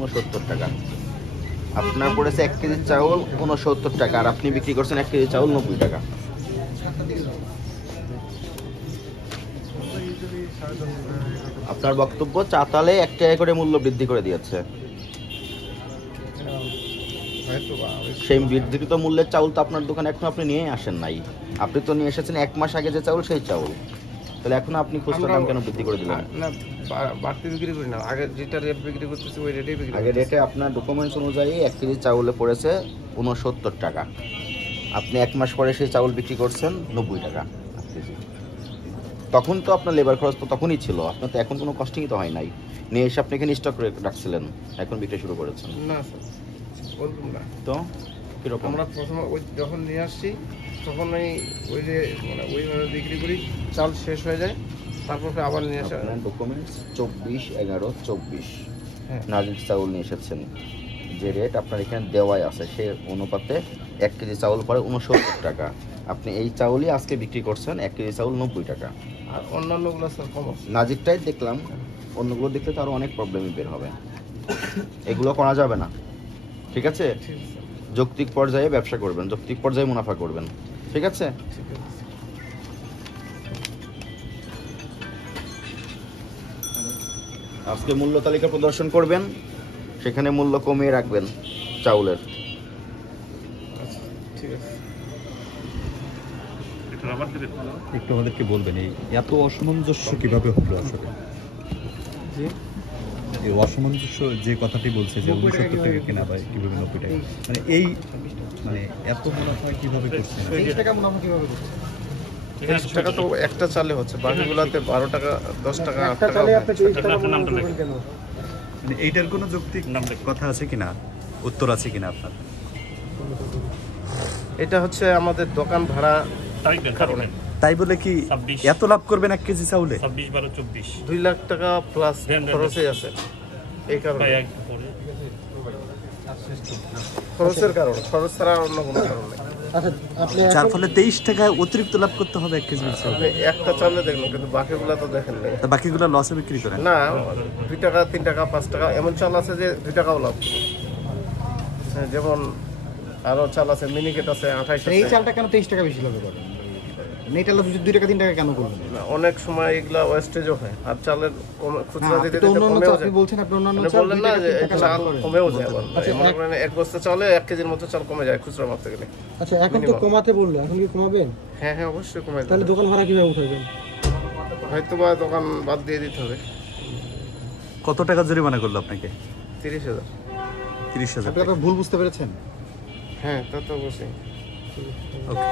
69 টাকা। আপনার পড়েছে 1 কেজি চাউল 69 টাকা, আর আপনি বিক্রি করছেন 1 কেজি চাউল 90 টাকা। আপনার বক্তব্য চাতালে 1 টাকা করে মূল্য বৃদ্ধি করে দিয়েছে। সেই বৃদ্ধিকৃত মূল্যের চাউল তো আপনার দোকানে এখন আপনি নিয়ে আসেন নাই। আপনি তো নিয়ে এসেছেন 1 মাস আগে যে চাউল সেই চাউল, তাহলে এখন আপনি খুচরা দাম কেন বৃদ্ধি করে দিলেন? না, বাড়তি বিক্রি করি না, আগে যেটা রেট বিক্রি করতেছি ওই রেটেই বিক্রি। আগে রেটে আপনার ডকুমেন্টস অনুযায়ী 1 কেজি চাউলে পড়েছে 69 টাকা, আপনি 1 মাস পরে সেই চাউল বিক্রি করছেন 90 টাকা। তখন তো আপনার লেবার খরচ তো তখনই ছিল, আপনার তো এখন কোনো কস্টিংই তো হয় নাই। নিয়ে এসে আপনি এখানে স্টক করে রাখছিলেন, এখন বিক্রি শুরু করেছেন। না স্যার, বলতুম না তো কীরকম? আমরা প্রথমে ওই যখন নিয়ে আসছি তখন ওই যে মানে ওইভাবে বিক্রি করি, চাল শেষ হয়ে যায়, তারপর আবার নিয়ে আসা। আপনার ডকুমেন্টস 24/11/24 হ্যাঁ, নাজির চাউল নিয়ে এসেছেন, যে রেট আপনার এখানে দেওয়াই আছে সে অনুপাতে 1 কেজি চাউল পরে 69 টাকা। আপনি এই চাউলই আজকে বিক্রি করছেন 1 কেজি চাউল 90 টাকা। আর অন্যান্যগুলো স্যার কম আছে। নাজিরটাই দেখলাম, অন্যগুলো দেখলে তো আরও অনেক প্রবলেমই বের হবে। এগুলো করা যাবে না, ঠিক আছে? ঠিক আছে স্যার, যৌক্তিক পর্যায়ে ব্যবসা করবেন, যৌক্তিক পর্যায়ে মুনাফা করবেন, ঠিক আছে? ঠিক আছে। আজকে মূল্য তালিকা প্রদর্শন করবেন, সেখানে মূল্য কমিয়ে রাখবেন চাউলের। আচ্ছা, ঠিক আছে। একটু আমাদেরকে বলবেন এই এত অসামঞ্জস্য কিভাবে হলো আসলে? জি, এই অসামঞ্জস্য যে কথাটি বলছে যে 69 টাকা কেনা হয় কিভাবে 90 টাকা, মানে এই মানে এত মুনাফা কিভাবে করছেন? 30 টাকা মুনাফা কিভাবে করছে? 30 টাকা তো একটা চালে হচ্ছে, বাকিগুলোতে 12 টাকা 10 টাকা 8 টাকা। মানে এইটার কোনো যৌক্তিক কথা আছে কিনা, উত্তর আছে কিনা আপনার? এটা হচ্ছে আমাদের দোকান ভাড়া কারণে। তাই বলে কি এত লাভ করবেন 1 কেজি চাউলে? 2 লাখ টাকা প্লাস খরচে আছে, এই কারণে। খরচের কারণ, খরচ ছাড়া অন্য কোনো কারণ নেই। যার ফলে 23 টাকায় অতিরিক্ত লাভ করতে হবে 1 কেজি চাউলে। আপনি একটা চালে দেখলেন, কিন্তু বাকিগুলো তো দেখেন নাই। তা বাকিগুলো লসে বিক্রি করেন? না, 2 টাকা 3 টাকা 5 টাকা এমন চাল আছে যে 2 টাকাও লাভ। হ্যাঁ, যেমন আরো চাল আছে, মিনিকেট আছে 28 এই আছে। চালটা কেন 23 টাকা বেশি লাভ করে? এটা 2 টাকা 3 টাকা কেন করবেন? না, অনেক সময় এগুলা ওয়েস্টেজও হয়, আর চালের খুচরা দিতে আপনি তো দিতে অন্যান্য কমেও চাল, যায়। আপনি বলছেন আপনি অন্যান্য মানে চাল বললেন 2 না টাকা যে 3 টাকা লাভ চাল করেন। কমেও যায় আবার। আচ্ছা, মনে করেন 1 বস্তা চালে 1 কেজির মতো চাল কমে যায় খুচরা মারতে গেলে। আচ্ছা, এখন তো কমাতে বললে, এখন কি কমাবেন? হ্যাঁ হ্যাঁ, অবশ্যই কমে তাহলে যাবে। দোকান ভাড়া কিভাবে উঠাবেন? হয়তো বা দোকান বাদ দিয়ে দিতে হবে। কত টাকা জরিমানা করলো আপনাকে? 30,000। 30,000 আপনি টাকা। ভুল বুঝতে পেরেছেন? হ্যাঁ, তা তো অবশ্যই। ওকে।